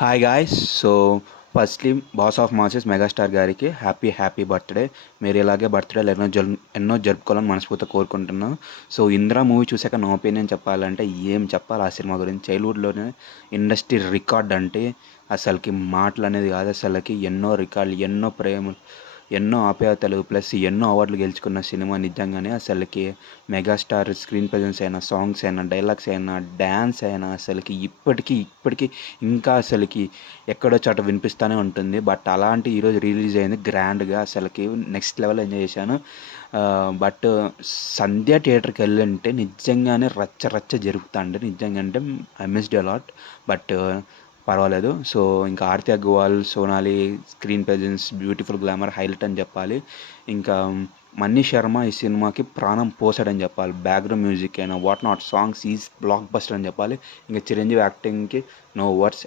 Hi guys. So firstly boss of masses megastar గారికి happy birthday. మీరు ఇలాగే బర్త్డేలు ఎన్నో జరుపుకోవాలని మనస్ఫూర్తిగా కోరుకుంటున్నాను. సో ఇంద్ర మూవీ చూసాక నా ఒపీనియన్ చెప్పాలంటే ఏం చెప్పాలి ఆ సినిమా గురించి. చైల్డ్హుడ్లోనే ఇండస్ట్రీ రికార్డ్ అంటే అసలుకి మాటలు అనేది కాదు. అసలుకి ఎన్నో రికార్డులు, ఎన్నో ప్రేమలు, ఎన్నో ఆప్యాయతలు, ప్లస్ ఎన్నో అవార్డులు గెలుచుకున్న సినిమా. నిజంగానే అసలుకి మెగాస్టార్ స్క్రీన్ ప్రజెన్స్ అయినా, సాంగ్స్ అయినా, డైలాగ్స్ అయినా, డ్యాన్స్ అయినా అసలుకి ఇప్పటికీ ఇంకా అసలుకి ఎక్కడో చోట వినిపిస్తూనే ఉంటుంది. బట్ అలాంటి ఈరోజు రిలీజ్ అయింది గ్రాండ్గా. అసలుకి నెక్స్ట్ లెవెల్ ఎంజాయ్ చేశాను. బట్ సంధ్య థియేటర్కి వెళ్ళంటే నిజంగానే రచ్చ రచ్చ జరుగుతుంది. నిజంగా అంటే ఐ మిస్డ్ అలాట్. బట్ పర్వాలేదు. సో ఇంకా Aarti Agarwal, Sonali screen presence, beautiful glamour highlight అని చెప్పాలి. ఇంకా మనీ శర్మ ఈ సినిమాకి ప్రాణం పోసాడని చెప్పాలి. బ్యాక్గ్రౌండ్ మ్యూజిక్ అయినా, what not songs is block buster అని చెప్పాలి. ఇంకా చిరంజీవి యాక్టింగ్కి నో వర్డ్స్.